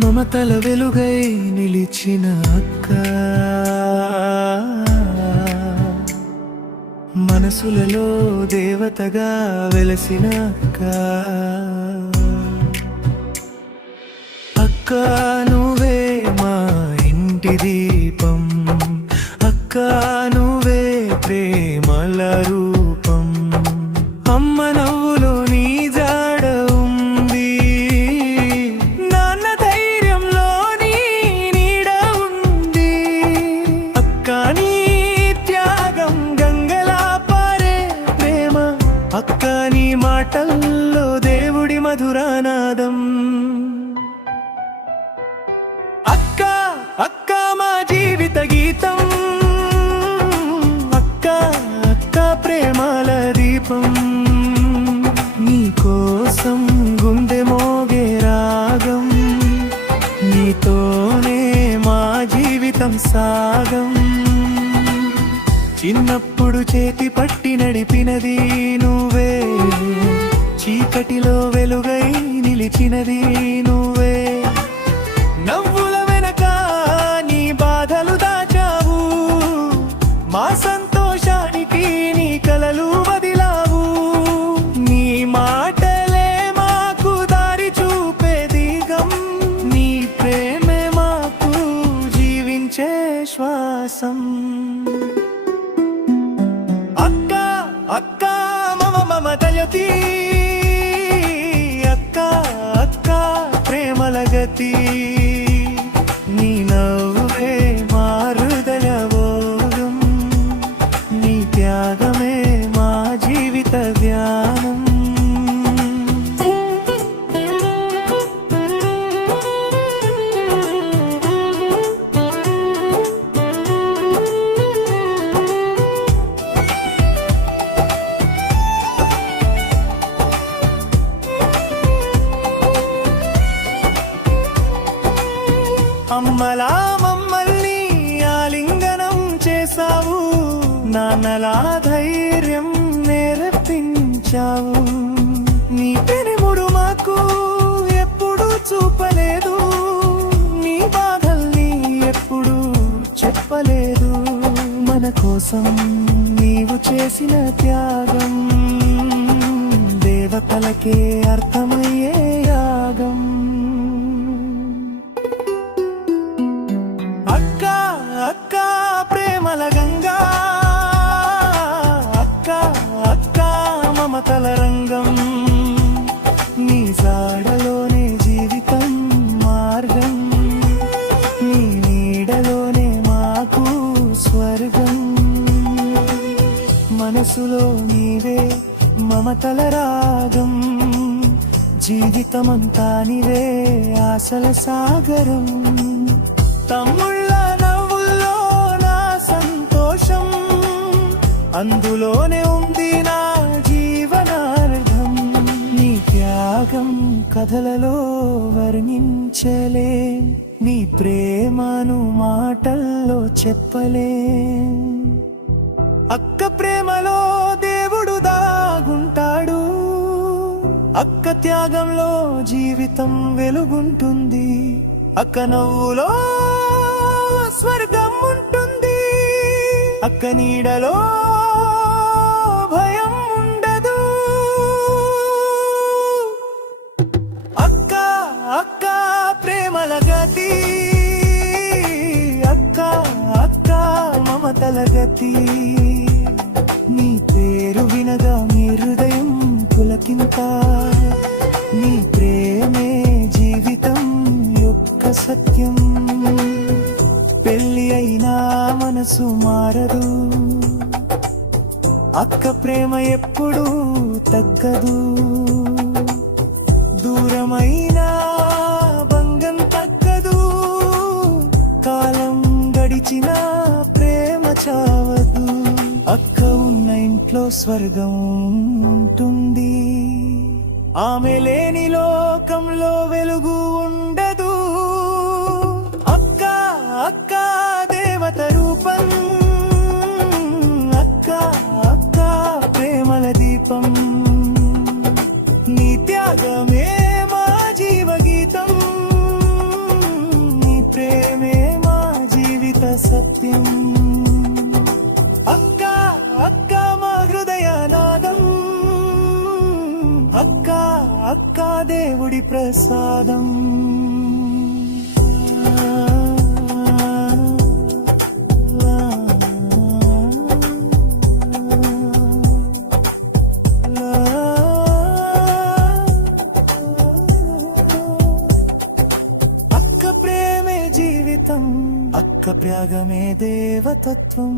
మమతల వెలుగై నిలిచిన అక్క, మనసులలో దేవతగా వెలసిన అక్క. అక్క నువ్వే మా ఇంటి దీపం, అక్క నువ్వే ప్రేమల రూపం. అమ్మ నవ్వులో నీ జాడ ఉంది, నాన్న ధైర్యంలో నీ నీడ ఉంది. అక్క నీ త్యాగం గంగలా పారే ప్రేమ, అక్క నీ మాటల్లో దేవుడి మధురానాదం. అక్క అక్క మా జీవిత గీతం, అక్క అక్క ప్రేమల దీపం. నీ కోసం గుండె మోగే రాగం, నీతోనే మా జీవితం సాగం. చిన్నప్పుడు చేతి పట్టి నడిపినది నువ్వే, చీకటిలో వెలుగై నిలిచినది నువ్వే. నవ్వుల వెనక నీ బాధలు దాచావు, మా సంతోషానికి నీ కలలు వదిలావు. నీ మాటలే మాకు దారి చూపే దీగం, నీ ప్రేమే మాకు జీవించే శ్వాసం. అక్క అక్క మమ మమతయతి, అక్క అక్క ప్రేమల గతి. నీ నవ్వే మా హృదయ భోగం, నీ త్యాగమే మా జీవిత ధ్యానం. అమ్మలా మమ్మల్ని ఆలింగనం చేసావు, నాన్నలా ధైర్యం నేర్పించావు. నీ పెనుముడు మాకు ఎప్పుడు చూపలేదు, నీ బాధల్ని ఎప్పుడు చెప్పలేదు. మన కోసం నీవు చేసిన త్యాగం దేవతలకే అర్థమయ్యే యాగం. అక్క అక్క ప్రేమల గంగా, అక్క అక్క మమతల రంగం. నీ జాడలోనే జీవితం మార్గం, నీ నీడలోనే మాకు స్వర్గం. మనసులో నీవే మమతల రాగం, జీవితమంతా నీవే ఆశల సాగరం. తమ్ముళ్ళ నవ్వుల్లో నా సంతోషం, అందులోనే ఉంది నా జీవనార్థం. నీ త్యాగం కథలలో వర్ణించలే, నీ ప్రేమను మాటల్లో చెప్పలే. అక్క ప్రేమలో దేవుడు దాగుంటాడు, అక్క త్యాగంలో జీవితం వెలుగుంటుంది. అక్క నవ్వులో స్వర్గం ఉంటుంది, అక్క నీడలో భయం ఉండదు. అక్క అక్క ప్రేమల గతి, అక్క అక్క మమతల గతి. నీ పేరు వినగా మీ హృదయం పులకింత, నీ ప్రేమే జీవితం యొక్క సత్యం. పెళ్ళి అయినా మనసు మారదు, అక్క ప్రేమ ఎప్పుడూ తగ్గదు. దూరమైనా బంధం తగ్గదు, స్వర్గం ఉంటుంది. ఆమె లేని లోకంలో వెలుగు ఉండదు. అక్క అక్క దేవత రూపం, అక్క అక్క ప్రేమల దీపం. నీ త్యాగమే మా జీవగీతం, నీ ప్రేమే మా జీవిత సత్యం. అక్క అక్క మా హృదయనాదం, అక్క అక్క దేవుడి ప్రసాదం. అక్క ప్రేమే జీవితం, అక్క త్యాగమే దేవతత్వం.